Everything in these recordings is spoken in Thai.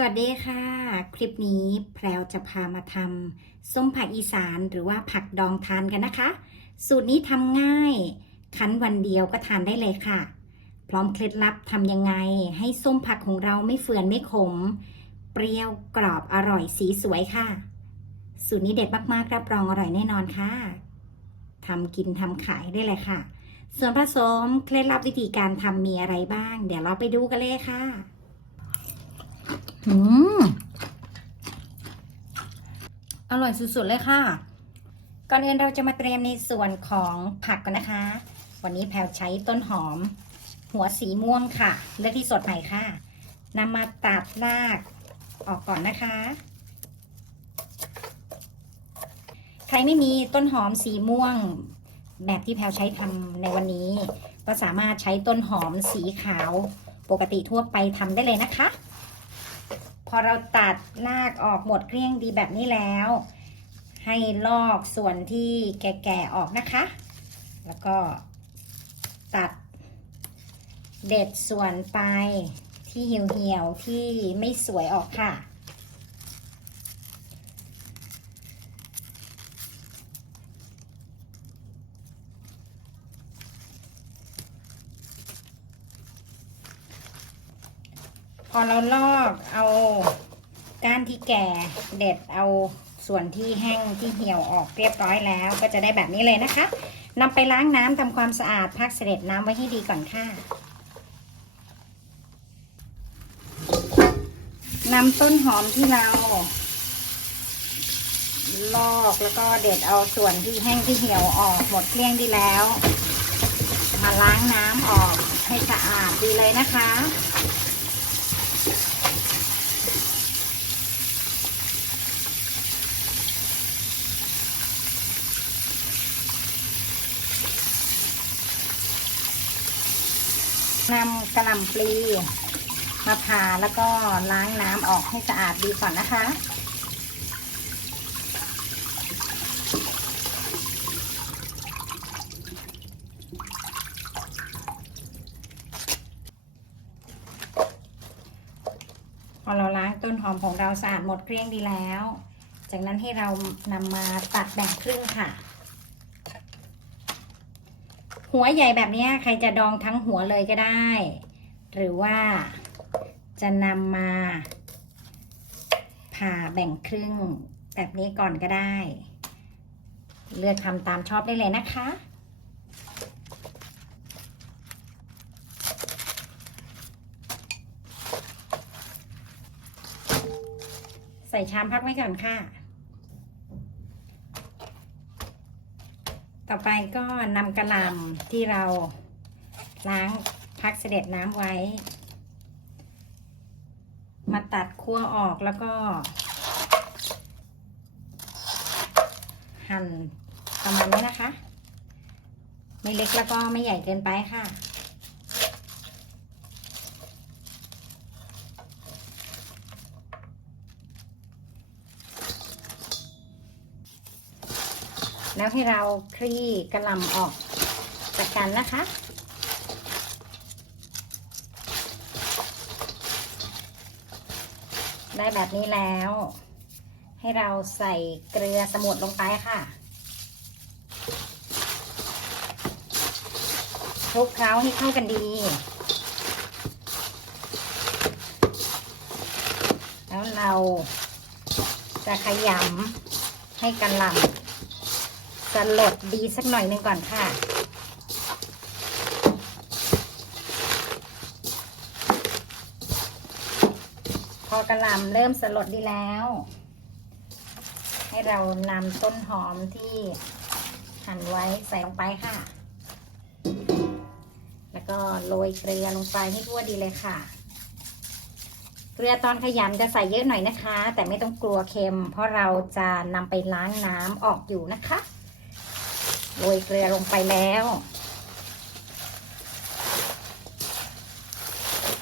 สวัสดีค่ะ คลิปนี้แพรวจะพามาทำส้มผักอีสานหรือว่าผักดองทานกันนะคะ สูตรนี้ทำง่าย คั้นวันเดียวก็ทานได้เลยค่ะ พร้อมเคล็ดลับทำยังไง ให้ส้มผักของเราไม่เฟื่อนไม่ขม เปรี้ยวกรอบอร่อยสีสวยค่ะ สูตรนี้เด็ดมากๆรับรองอร่อยแน่นอนค่ะทำกินทำขายได้เลยค่ะ ส่วนผสมเคล็ดลับวิธีการทำมีอะไรบ้าง เดี๋ยวเราไปดูกันเลยค่ะ อืมอร่อยสุดๆเลยค่ะ ก่อนอื่นเราจะมาเตรียมในส่วนของผักกันนะคะ วันนี้แพลวใช้ต้นหอม หัวสีม่วงค่ะ เลือกที่สดใหม่ค่ะนำมาตัดรากออกก่อนนะคะ ใครไม่มีต้นหอมสีม่วง แบบที่แพลวใช้ทำในวันนี้ ก็สามารถใช้ต้นหอมสีขาว ปกติทั่วไปทำได้เลยนะคะ พอเราตัดลากออกหมดเกลี้ยงดีแบบนี้แล้ว ให้ลอกส่วนที่แก่ๆออกนะคะ แล้วก็ตัดเด็ดส่วนไปที่เหี่ยวๆที่ไม่สวยออกค่ะ อเราลอกเอาก้านที่แก่เด็ดเอาส่วนที่แห้งที่เหี่ยวออกเรียบร้อยแล้ว ก็จะได้แบบนี้เลยนะคะนำไปล้างน้ำทำความสะอาดพักเสด็จน้ำไว้ให้ดีก่อนค่ะนำต้นหอมที่เรา ลอกแล้วก็เด็ดเอาส่วนที่แห้งที่เหี่ยวออกหมดเกลี้ยงดีแล้ว มาล้างน้ำออกให้สะอาดดีเลยนะคะ นำกระหล่ำปลีมาผ่าแล้วก็ล้างน้ำออกให้สะอาดดีก่อนนะคะ พอเราล้างต้นหอมของเราสะอาดหมดเกลี้ยงดีแล้ว จากนั้นให้เรานำมาตัดแบ่งครึ่งค่ะ หัวใหญ่แบบนี้ใครจะดองทั้งหัวเลยก็ได้ หรือว่าจะนำมาผ่าแบ่งครึ่งแบบนี้ก่อนก็ได้ เลือกทำตามชอบได้เลยนะคะ ใส่ชามพักไว้ก่อนค่ะ ต่อไปก็นำกระหล่ำที่เราล้างพักเสด็จน้ำไว้ มาตัดขั้วออกแล้วก็ หั่นประมาณนี้นะคะ ไม่เล็กแล้วก็ไม่ใหญ่เกินไปค่ะ แล้วให้เราคลี่กระลำออกจากกันนะคะ ได้แบบนี้แล้ว ให้เราใส่เกลือสมุนลงไปค่ะคลุกเคล้าให้เข้ากันดี แล้วเราจะขยำให้กระหลำ สลดดีสักหน่อยหนึ่งก่อนค่ะ พอกระลำเริ่มสลดดีแล้ว ให้เรานำต้นหอมที่หั่นไว้ใส่ลงไปค่ะ แล้วก็โรยเกลือลงไปให้ทั่วดีเลยค่ะเกลือตอนขยำจะใส่เยอะหน่อยนะคะ แต่ไม่ต้องกลัวเค็ม เพราะเราจะนำไปล้างน้ำออกอยู่นะคะ โรยเกลือลงไปแล้ว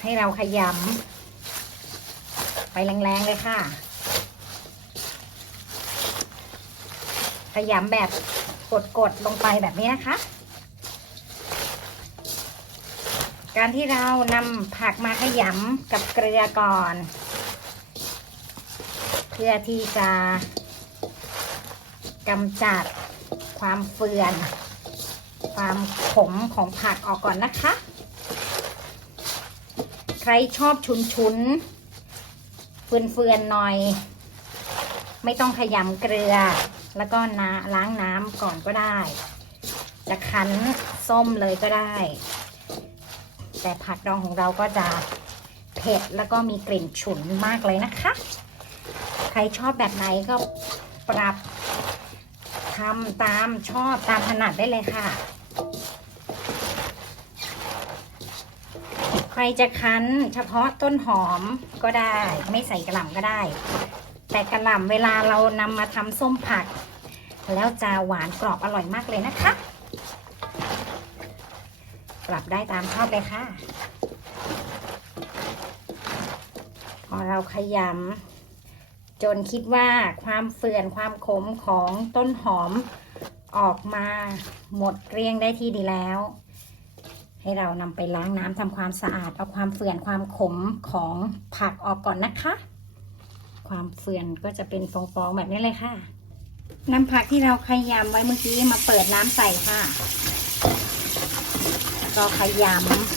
ให้เราขยำไปแรงๆเลยค่ะ ขยำแบบกดๆลงไปแบบนี้นะคะ การที่เรานำผักมาขยำกับเกลือก่อน เพื่อที่จะกำจัด ความเฟื่อน ความขมของผักออกก่อนนะคะ ใครชอบชุนชุนเฟื่อนเฟือนหน่อย ไม่ต้องขยำเกลือ แล้วก็น้ำล้างน้ำก่อนก็ได้ จะคั้นส้มเลยก็ได้ แต่ผักดองของเราก็จะเผ็ดแล้วก็มีกลิ่นฉุนมากเลยนะคะ ใครชอบแบบไหนก็ปรับ ทำตามชอบตามถนัดได้เลยค่ะ ใครจะคั้นเฉพาะต้นหอมก็ได้ ไม่ใส่กระหล่ำก็ได้ แต่กระหล่ำเวลาเรานำมาทำส้มผัก แล้วจะหวานกรอบอร่อยมากเลยนะคะ ปรับได้ตามชอบเลยค่ะ พอเราขยำ จนคิดว่าความเฟื่อนความขมของต้นหอมออกมาหมดเกลี้ยงได้ที่ดีแล้ว ให้เรานำไปล้างน้ำทำความสะอาดเอาความเฟื่อนความขมของผักออกก่อนนะคะ ความเฟื่อนก็จะเป็นฟองๆแบบนี้เลยค่ะน้ำผักที่เราขยำไว้เมื่อกี้มาเปิดน้ำใส่ค่ะ ก็ขย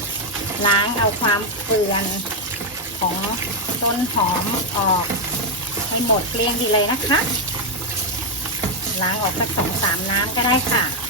ำล้างเอาความเฟื่อนของต้นหอมออก หมดเกลี้ยงดีเลยนะคะ ล้างออกสักสองสามน้ำก็ได้ค่ะ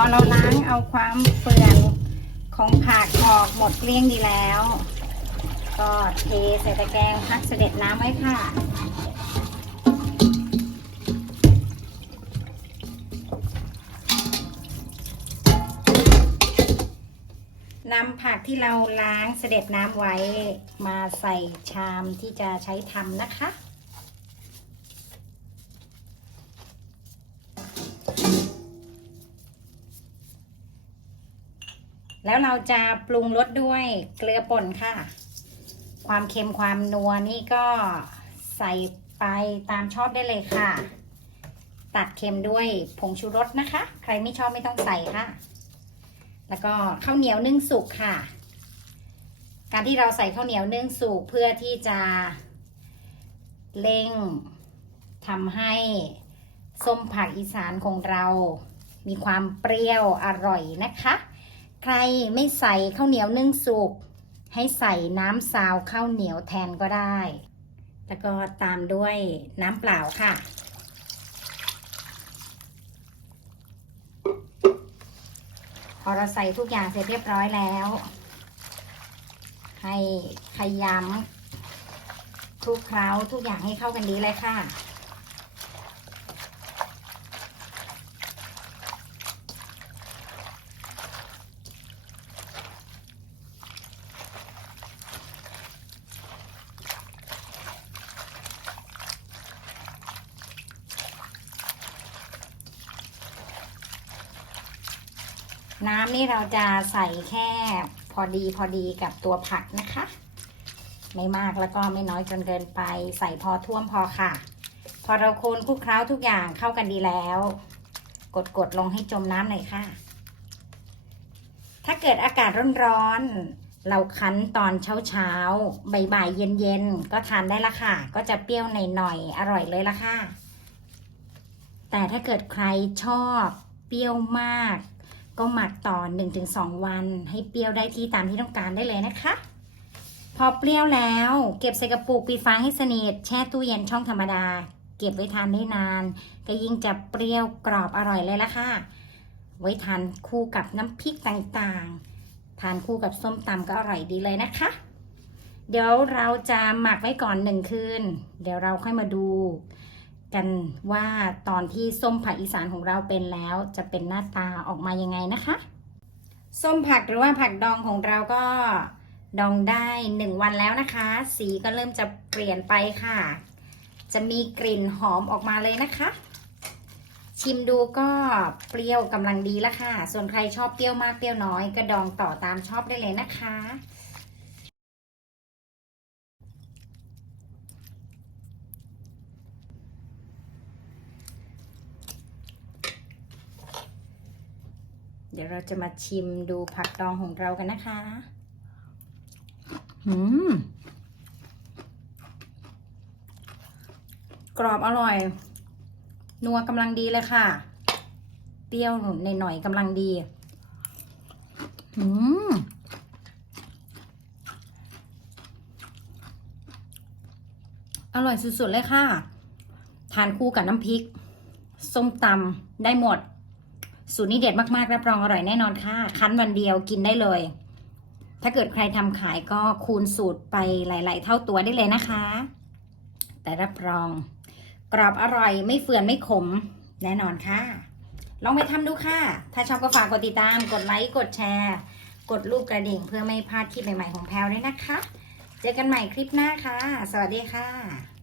อเราล้างเอาความเปื่อนของผักออกหมดเกลี้ยงดีแล้ว ก็เทใส่ตะแกรงพักเสด็จน้ำไว้ค่ะนำผักที่เราล้างเสด็จน้ำไว้มาใส่ชามที่จะใช้ทำนะคะ แล้วเราจะปรุงรสด้วยเกลือป่นค่ะ ความเค็มความนัวนี่ก็ใส่ไปตามชอบได้เลยค่ะ ตัดเค็มด้วยผงชูรสนะคะ ใครไม่ชอบไม่ต้องใส่ค่ะ แล้วก็ข้าวเหนียวนึ่งสุกค่ะ การที่เราใส่ข้าวเหนียวนึ่งสุกเพื่อที่จะเร่งทำให้ส้มผักอีสานของเรา มีความเปรี้ยวอร่อยนะคะ ใครไม่ใส่ข้าวเหนียวนึ่งสุก ให้ใส่น้ำซาวข้าวเหนียวแทนก็ได้ แล้วก็ตามด้วยน้ำเปล่าค่ะ พอเราใส่ทุกอย่างเสร็จเรียบร้อยแล้ว ให้ขยำคลุกเคล้าทุกอย่างให้เข้ากันดีเลยค่ะ น้ำนี่เราจะใส่แค่พอดีพอดีกับตัวผักนะคะ ไม่มากแล้วก็ไม่น้อยจนเกินไป ใส่พอท่วมพอค่ะ พอเราคนคลุกเคล้าทุกอย่างเข้ากันดีแล้ว กดกดลงให้จมน้ำหน่อยค่ะ ถ้าเกิดอากาศร้อนๆเราคั้นตอนเช้าเช้าบ่ายๆเย็นๆก็ทานได้ละค่ะ ก็จะเปรี้ยวหน่อยๆอร่อยเลยละค่ะ แต่ถ้าเกิดใครชอบเปรี้ยวมาก ก็หมักต่อ 1-2 วัน ให้เปรี้ยวได้ที่ตามที่ต้องการได้เลยนะคะ พอเปรี้ยวแล้ว เก็บใส่กระปุกปิดฝาให้สนิทแช่ตู้เย็นช่องธรรมดา เก็บไว้ทานได้นาน ก็ยิ่งจะเปรี้ยวกรอบอร่อยเลยละค่ะ ไว้ทานคู่กับน้ำพริกต่างๆ ทานคู่กับส้มตำก็อร่อยดีเลยนะคะ เดี๋ยวเราจะหมักไว้ก่อนหนึ่งคืน เดี๋ยวเราค่อยมาดู กันว่าตอนที่ส้มผักอีสานของเราเป็นแล้วจะเป็นหน้าตาออกมายังไงนะคะ ส้มผักหรือว่าผักดองของเราก็ดองได้หนึ่งวันแล้วนะคะ สีก็เริ่มจะเปลี่ยนไปค่ะ จะมีกลิ่นหอมออกมาเลยนะคะ ชิมดูก็เปรี้ยวกำลังดีแล้วค่ะ ส่วนใครชอบเปรี้ยวมากเปรี้ยวน้อย ก็ดองต่อตามชอบได้เลยนะคะ เดี๋ยวเราจะมาชิมดูผักดองของเรากันนะคะ อืม กรอบอร่อย นัวกำลังดีเลยค่ะ เปรี้ยวในหน่อยๆกำลังดี อืมอร่อยสุดๆเลยค่ะ ทานคู่กับน้ำพริก ส้มตำได้หมด สูตรนี้เด็ดมากๆรับรองอร่อยแน่นอนค่ะ คั้นวันเดียวกินได้เลย ถ้าเกิดใครทำขายก็คูณสูตรไปหลาย ๆ เท่าตัวได้เลยนะคะ แต่รับรอง กรอบอร่อยไม่เฟื่อนไม่ขมแน่นอนค่ะ ลองไปทำดูค่ะ ถ้าชอบก็ฝากกดติดตาม กดไลค์กดแชร์ กดรูปกระดิ่งเพื่อไม่พลาดคลิปใหม่ ๆ ของแพลวด้วยนะคะ เจอกันใหม่คลิปหน้าค่ะ สวัสดีค่ะ